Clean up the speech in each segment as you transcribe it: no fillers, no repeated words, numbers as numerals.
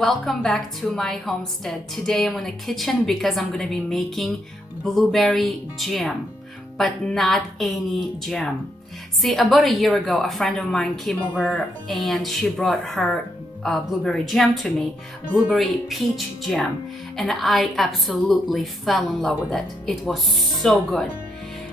welcome back to my homestead. Today I'm in the kitchen because I'm going to be making blueberry jam, but not any jam. See, about a year ago, a friend of mine came over and she brought her blueberry jam to me, blueberry peach jam, and I absolutely fell in love with it. It was so good.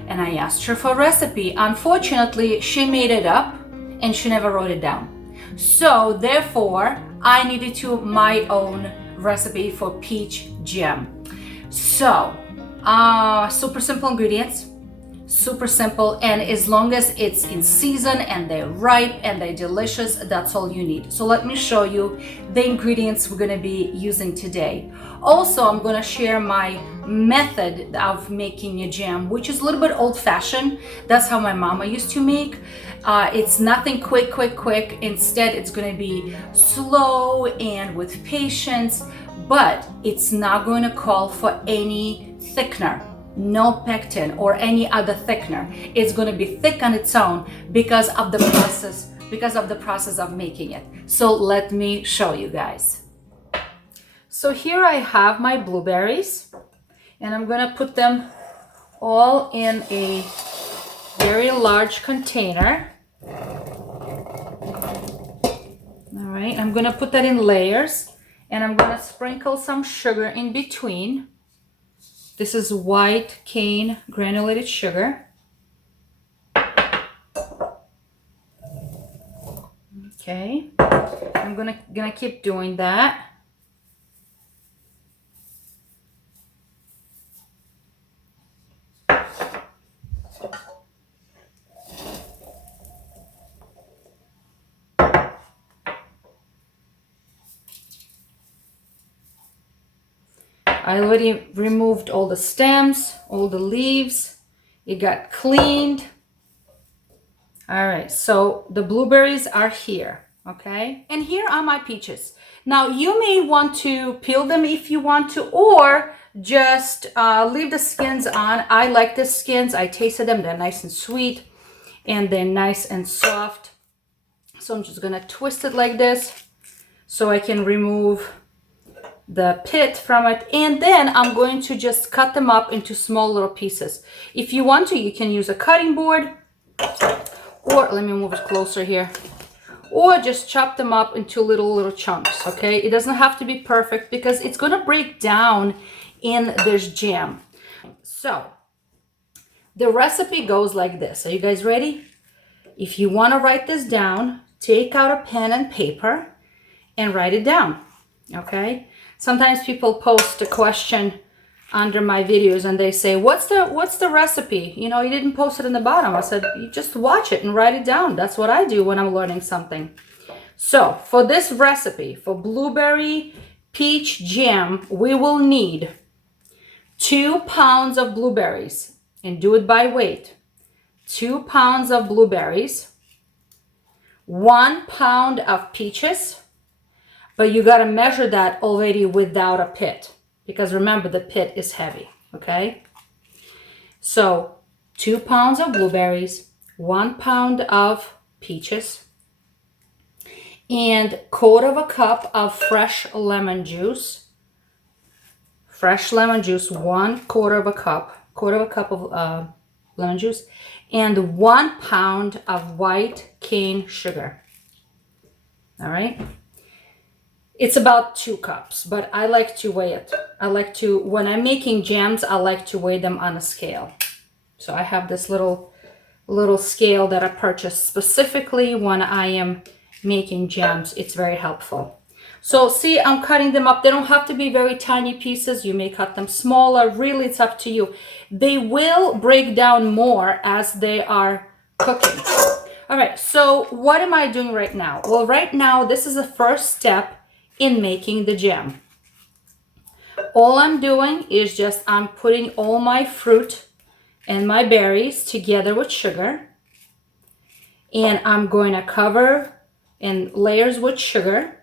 And I asked her for a recipe. Unfortunately, she made it up and she never wrote it down. So therefore, I needed to my own recipe for peach jam. So, super simple ingredients, super simple, and as long as it's in season and they're ripe and they're delicious, that's all you need. So let me show you the ingredients we're gonna be using today. Also, I'm gonna share my method of making a jam, which is a little bit old-fashioned. That's how my mama used to make. It's nothing quick. Instead, it's gonna be slow and with patience, but it's not gonna call for any thickener. No pectin or any other thickener. It's going to be thick on its own because of the process of making it. So let me show you guys. So here I have my blueberries, and I'm going to put them all in a very large container. All right, I'm going to put that in layers, and I'm going to sprinkle some sugar in between. This is white cane granulated sugar. Okay, I'm gonna keep doing that. I already removed all the stems, all the leaves. It got cleaned. All right, so the blueberries are here, okay? And here are my peaches. Now, you may want to peel them if you want to, or just leave the skins on. I like the skins. I tasted them. They're nice and sweet, and they're nice and soft. So I'm just gonna twist it like this so I can remove the pit from it, and then I'm going to just cut them up into small little pieces. If you want to, you can use a cutting board, or let me move it closer here, or just chop them up into little chunks. Okay, it doesn't have to be perfect because it's going to break down in this jam. So the recipe goes like this. Are you guys ready? If you want to write this down, take out a pen and paper and write it down. Okay, sometimes people post a question under my videos and they say, what's the recipe? You know, you didn't post it in the bottom. I said, you just watch it and write it down. That's what I do when I'm learning something. So for this recipe, for blueberry peach jam, we will need 2 pounds of blueberries, and do it by weight. 2 pounds of blueberries, 1 pound of peaches, but you got to measure that already without a pit, because remember, the pit is heavy, okay? So 2 pounds of blueberries, 1 pound of peaches, and 1/4 cup of fresh lemon juice. Fresh lemon juice, 1/4 cup, 1/4 cup of lemon juice, and 1 pound of white cane sugar. All right? It's about 2 cups, but I like to weigh it. When I'm making jams, I like to weigh them on a scale. So I have this little scale that I purchased specifically when I am making jams. It's very helpful. So see, I'm cutting them up. They don't have to be very tiny pieces. You may cut them smaller. Really, it's up to you. They will break down more as they are cooking. All right, so what am I doing right now? Well, right now, this is the first step in making the jam. All I'm doing is I'm putting all my fruit and my berries together with sugar, and I'm going to cover in layers with sugar.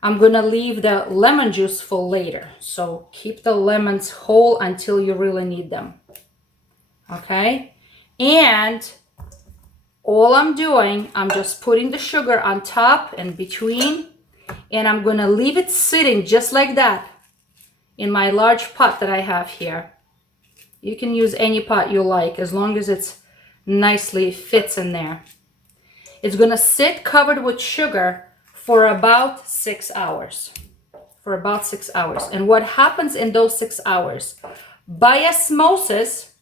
I'm going to leave the lemon juice for later, so keep the lemons whole until you really need them. Okay, and all I'm doing, I'm just putting the sugar on top and between, And I'm going to leave it sitting just like that in my large pot that I have here. You can use any pot you like as long as it's nicely fits in there. It's going to sit covered with sugar for about 6 hours. For about 6 hours. And what happens in those 6 hours? By osmosis,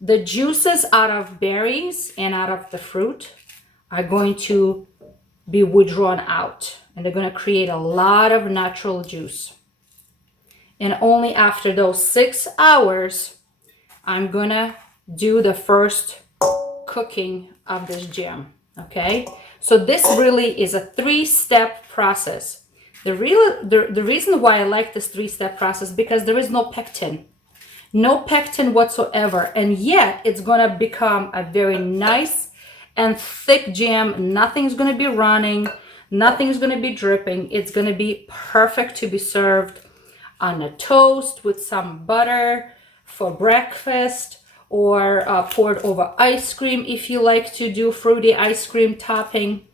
the juices out of berries and out of the fruit are going to be withdrawn out. And they're going to create a lot of natural juice. And only after those 6 hours, I'm going to do the first cooking of this jam. Okay? So this really is a 3-step process. The reason why I like this 3-step process because there is no pectin. No pectin whatsoever. And yet it's going to become a very nice and thick jam. Nothing's going to be running. Nothing's going to be dripping. It's going to be perfect to be served on a toast with some butter for breakfast, or poured over ice cream if you like to do fruity ice cream topping,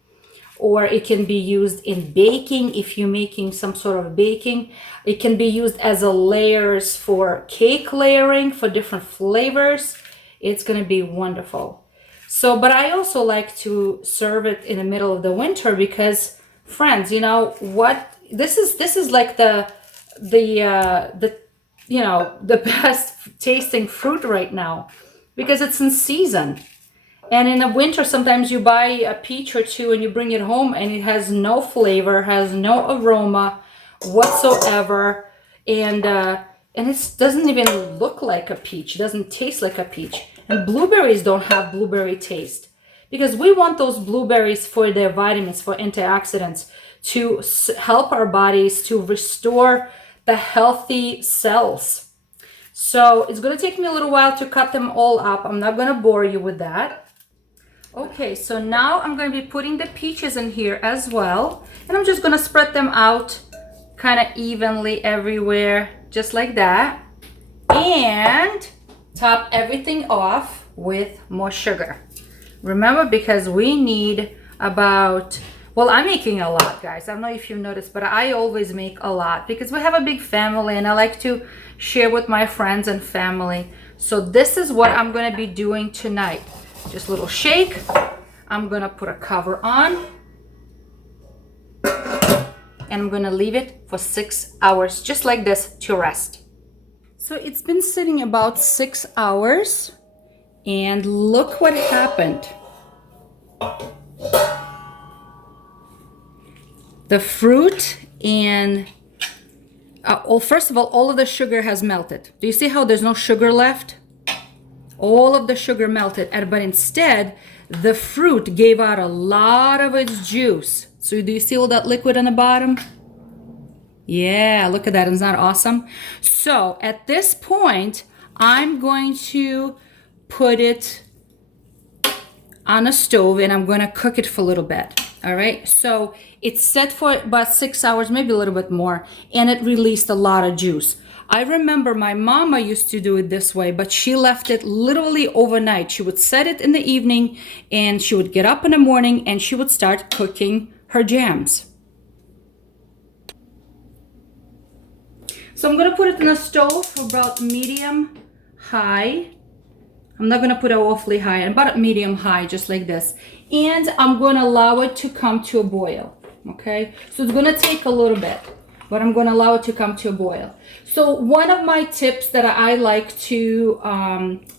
or it can be used in baking if you're making some sort of baking. It can be used as a layers for cake layering for different flavors. It's going to be wonderful. So, but I also like to serve it in the middle of the winter because, friends, you know what? This is like the you know, the best tasting fruit right now because it's in season. And in the winter, sometimes you buy a peach or two and you bring it home and it has no flavor, has no aroma whatsoever, and it doesn't even look like a peach, doesn't taste like a peach. And blueberries don't have blueberry taste because we want those blueberries for their vitamins, for antioxidants, to help our bodies to restore the healthy cells. So it's going to take me a little while to cut them all up. I'm not going to bore you with that. Okay, so now I'm going to be putting the peaches in here as well. And I'm just going to spread them out kind of evenly everywhere, just like that. And top everything off with more sugar. Remember, because we need about... Well, I'm making a lot, guys. I don't know if you've noticed, but I always make a lot because we have a big family and I like to share with my friends and family. So this is what I'm going to be doing tonight. Just a little shake. I'm going to put a cover on. And I'm going to leave it for 6 hours, just like this, to rest. So it's been sitting about 6 hours. And look what happened. The fruit and, well, first of all of the sugar has melted. Do you see how there's no sugar left? All of the sugar melted, but instead, the fruit gave out a lot of its juice. So do you see all that liquid on the bottom? Yeah, look at that. Isn't that awesome? So at this point, I'm going to put it on a stove and I'm going to cook it for a little bit. All right, so it's set for about 6 hours, maybe a little bit more, and it released a lot of juice. I remember my mama used to do it this way, but she left it literally overnight. She would set it in the evening and she would get up in the morning and she would start cooking her jams. So I'm going to put it in a stove for about medium high. I'm not going to put it awfully high, about medium high, just like this. And I'm going to allow it to come to a boil. Okay, so it's going to take a little bit, but I'm going to allow it to come to a boil. So one of my tips that I like to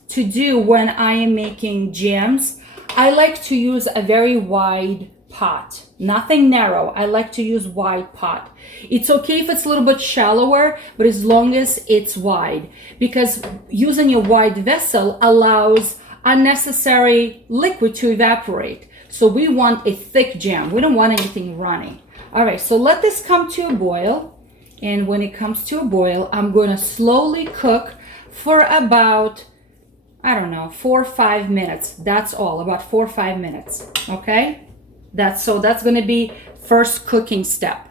do when I am making jams, I like to use a very wide pot, nothing narrow. I like to use wide pot. It's okay if it's a little bit shallower, but as long as it's wide, because using a wide vessel allows unnecessary liquid to evaporate. So we want a thick jam. We don't want anything running. All right, so let this come to a boil. And when it comes to a boil, I'm going to slowly cook for about, I don't know, 4 or 5 minutes. That's all, about 4 or 5 minutes. Okay? That's going to be first cooking step.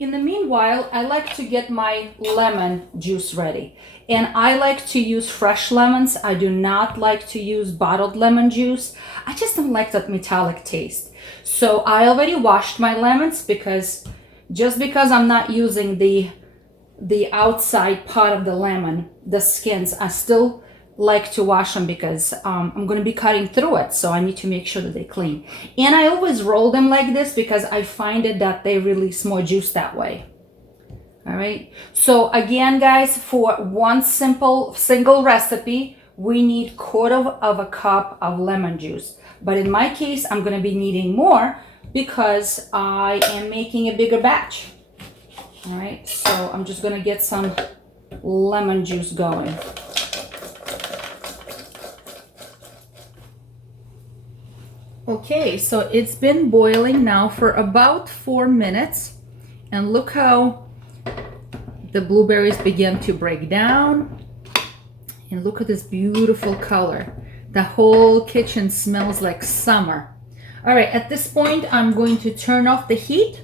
In the meanwhile, I like to get my lemon juice ready. And I like to use fresh lemons. I do not like to use bottled lemon juice. I just don't like that metallic taste. So I already washed my lemons because just because I'm not using the outside part of the lemon, the skins, I still like to wash them because I'm going to be cutting through it, so I need to make sure that they're clean. And I always roll them like this because I find it that they release more juice that way. All right, so again guys, for one single recipe we need quarter of a cup of lemon juice, but in my case I'm going to be needing more because I am making a bigger batch. All right, so I'm just going to get some lemon juice going. Okay, so it's been boiling now for about 4 minutes, and look how the blueberries begin to break down, and look at this beautiful color. The whole kitchen smells like summer. All right, at this point I'm going to turn off the heat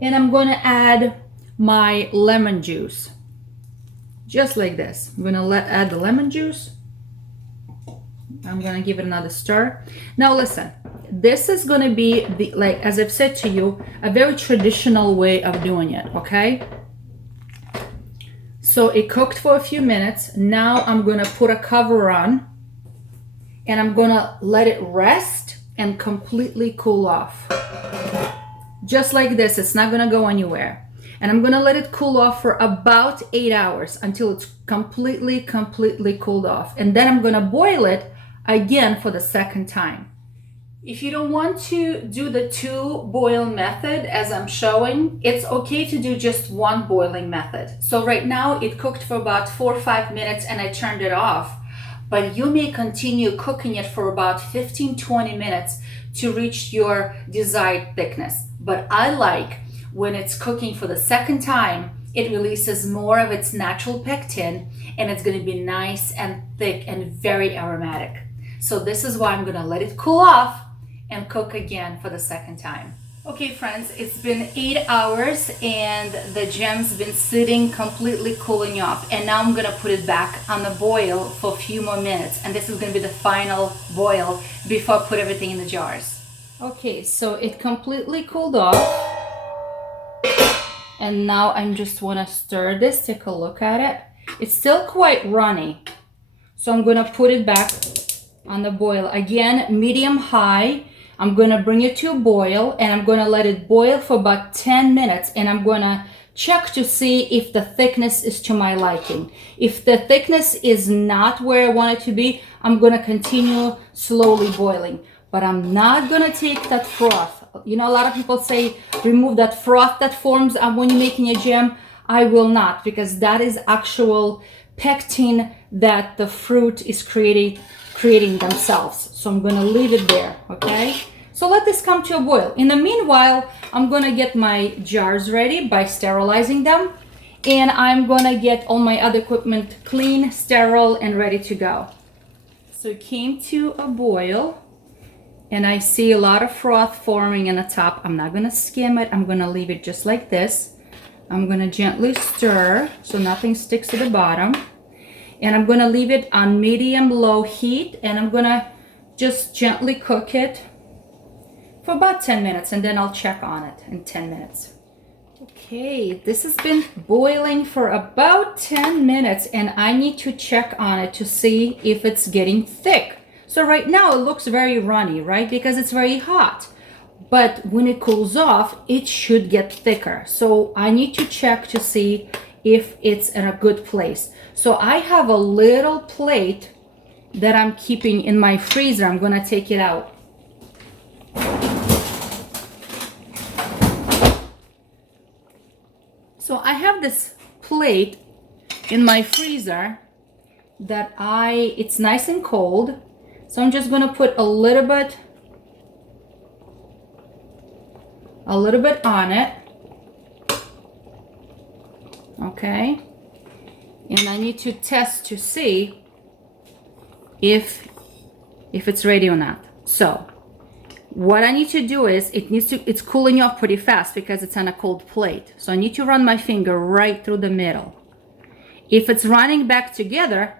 and I'm going to add my lemon juice just like this. I'm going to add the lemon juice. I'm gonna give it another stir. Now listen, this is gonna be the, like as I've said to you, a very traditional way of doing it, okay? So it cooked for a few minutes. Now I'm gonna put a cover on and I'm gonna let it rest and completely cool off. Just like this, it's not gonna go anywhere. And I'm gonna let it cool off for about 8 hours until it's completely cooled off. And then I'm gonna boil it again for the second time. If you don't want to do the 2 boil method as I'm showing, it's okay to do just 1 boiling method. So right now it cooked for about 4 or 5 minutes and I turned it off, but you may continue cooking it for about 15-20 minutes to reach your desired thickness. But I like when it's cooking for the second time, it releases more of its natural pectin and it's going to be nice and thick and very aromatic. So this is why I'm going to let it cool off and cook again for the second time. Okay friends, it's been 8 hours and the jam's been sitting completely cooling off, and now I'm going to put it back on the boil for a few more minutes, and this is going to be the final boil before I put everything in the jars. Okay, so it completely cooled off. And now I just want to stir this, take a look at it. It's still quite runny. So I'm going to put it back on the boil. Again, medium high. I'm going to bring it to a boil and I'm going to let it boil for about 10 minutes. And I'm going to check to see if the thickness is to my liking. If the thickness is not where I want it to be, I'm going to continue slowly boiling. But I'm not going to take that froth. You know, a lot of people say remove that froth that forms when you're making a jam. I will not, because that is actual pectin that the fruit is creating themselves. So I'm going to leave it there, okay? So let this come to a boil. In the meanwhile, I'm going to get my jars ready by sterilizing them. And I'm going to get all my other equipment clean, sterile, and ready to go. So it came to a boil. And I see a lot of froth forming in the top. I'm not going to skim it. I'm going to leave it just like this. I'm going to gently stir so nothing sticks to the bottom. And I'm going to leave it on medium-low heat. And I'm going to just gently cook it for about 10 minutes. And then I'll check on it in 10 minutes. Okay, this has been boiling for about 10 minutes. And I need to check on it to see if it's getting thick. So right now it looks very runny, right? Because it's very hot. But when it cools off, it should get thicker. So I need to check to see if it's in a good place. So I have a little plate that I'm keeping in my freezer. I'm gonna take it out. So I have this plate in my freezer that it's nice and cold. So I'm just going to put a little bit on it. Okay. And I need to test to see if it's ready or not. So What I need to do is it's cooling off pretty fast because it's on a cold plate. So I need to run my finger right through the middle. If it's running back together,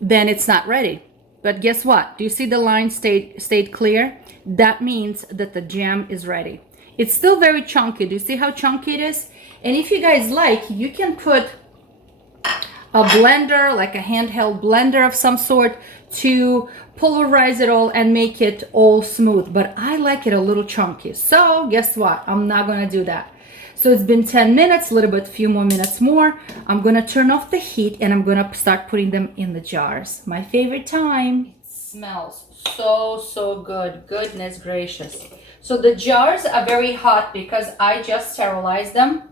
then it's not ready. But guess what? Do you see the line stayed clear? That means that the jam is ready. It's still very chunky. Do you see how chunky it is? And if you guys like, you can put a blender, like a handheld blender of some sort, to pulverize it all and make it all smooth. But I like it a little chunky. So guess what? I'm not gonna do that. So it's been 10 minutes, a little bit, few more minutes more. I'm gonna turn off the heat and I'm gonna start putting them in the jars. My favorite time. It smells so good. Goodness gracious. So the jars are very hot because I just sterilized them.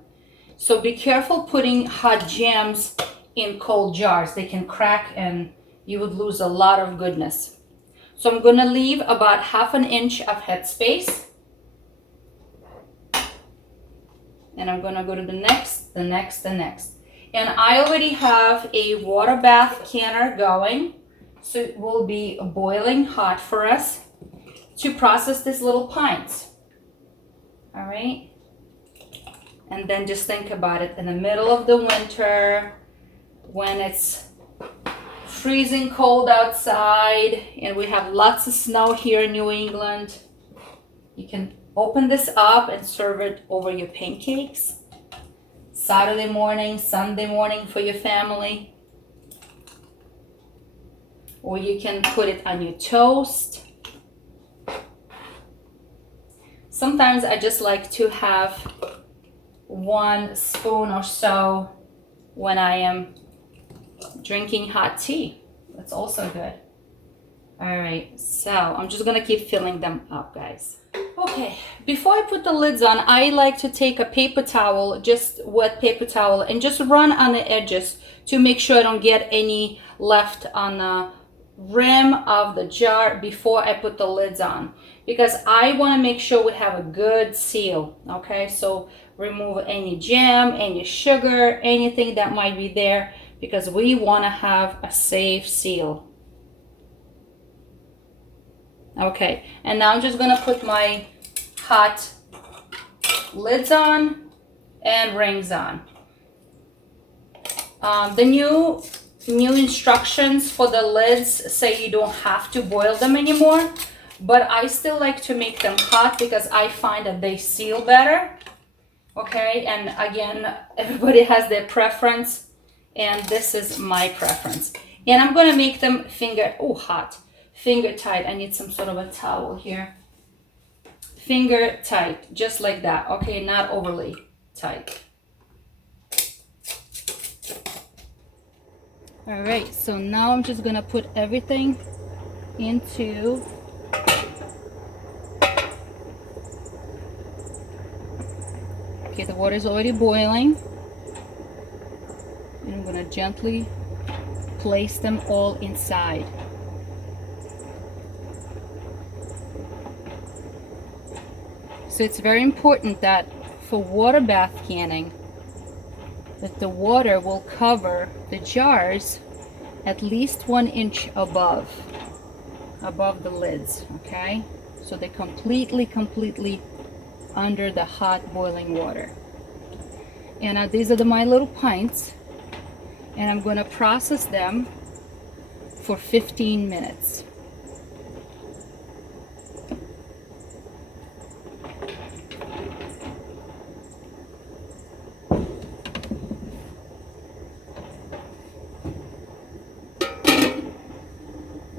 So be careful putting hot jams in cold jars. They can crack and you would lose a lot of goodness. So I'm gonna leave about 1/2 inch of headspace. And I'm gonna go to the next. And I already have a water bath canner going. So it will be boiling hot for us to process these little pints. All right. And then just think about it in the middle of the winter when it's freezing cold outside and we have lots of snow here in New England. You can open this up and serve it over your pancakes. Saturday morning, Sunday morning for your family. Or you can put it on your toast. Sometimes I just like to have 1 spoon or so when I am drinking hot tea. That's also good. All right, so I'm just gonna keep filling them up, guys. Okay, before I put the lids on, I like to take a paper towel, just wet paper towel, and just run on the edges to make sure I don't get any left on the rim of the jar before I put the lids on, because I want to make sure we have a good seal. Okay, so remove any jam, any sugar, anything that might be there, because we want to have a safe seal. Okay, and now I'm just gonna put my hot lids on and rings on. The new instructions for the lids say you don't have to boil them anymore, but I still like to make them hot because I find that they seal better. Okay, and again, everybody has their preference, and this is my preference. And I'm gonna make them finger tight. I need some sort of a towel here. Finger tight, just like that. Okay, not overly tight. All right, so now I'm just gonna put everything into the water is already boiling. And I'm gonna gently place them all inside. So it's very important that for water bath canning, that the water will cover the jars at least 1 inch above the lids, okay? So they're completely under the hot boiling water. And these are my little pints, and I'm gonna process them for 15 minutes.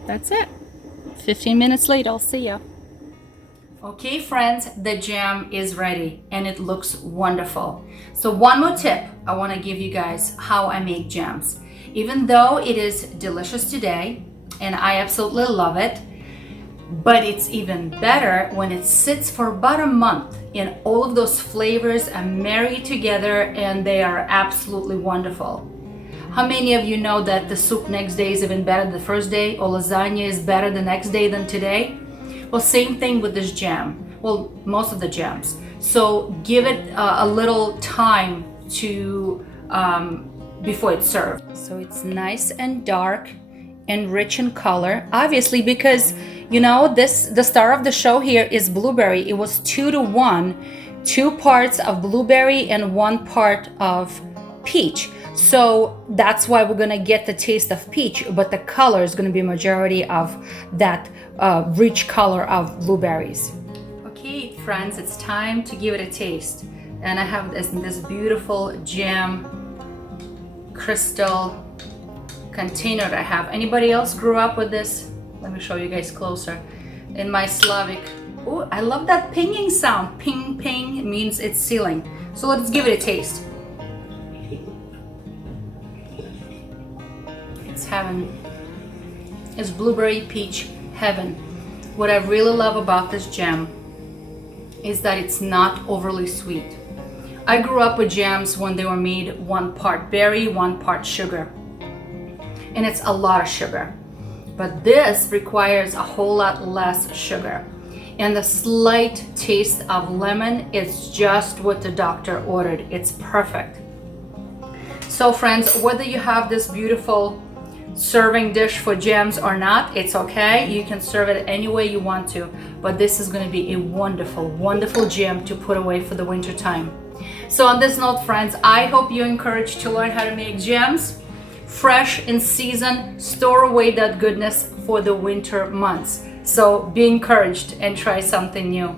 That's it. 15 minutes later, I'll see ya. Okay, friends, the jam is ready and it looks wonderful. So one more tip I want to give you guys how I make jams. Even though it is delicious today and I absolutely love it, but it's even better when it sits for about a month and all of those flavors are married together and they are absolutely wonderful. How many of you know that the soup next day is even better than the first day, or lasagna is better the next day than today? Well, same thing with this jam. Well, most of the jams. So give it a little time to before it's served. So it's nice and dark and rich in color. Obviously, because you know the star of the show here is blueberry. It was 2-to-1, 2 parts of blueberry and 1 part of peach. So that's why we're gonna get the taste of peach, but the color is gonna be majority of that rich color of blueberries. Okay, friends, it's time to give it a taste. And I have this beautiful gem crystal container that I have. Anybody else grew up with this? Let me show you guys closer. In my Slavic, oh, I love that pinging sound. Ping, ping, it means it's sealing. So let's give it a taste. It's heaven. It's blueberry peach heaven. What I really love about this jam is that it's not overly sweet. I grew up with jams when they were made 1 part berry, 1 part sugar. And it's a lot of sugar. But this requires a whole lot less sugar. And the slight taste of lemon is just what the doctor ordered. It's perfect. So friends, whether you have this beautiful serving dish for jams or not, it's okay. You can serve it any way you want to. But this is going to be a wonderful, wonderful jam to put away for the winter time. So on this note, friends, I hope you're encouraged to learn how to make jams. Fresh in season, store away that goodness for the winter months. So be encouraged and try something new.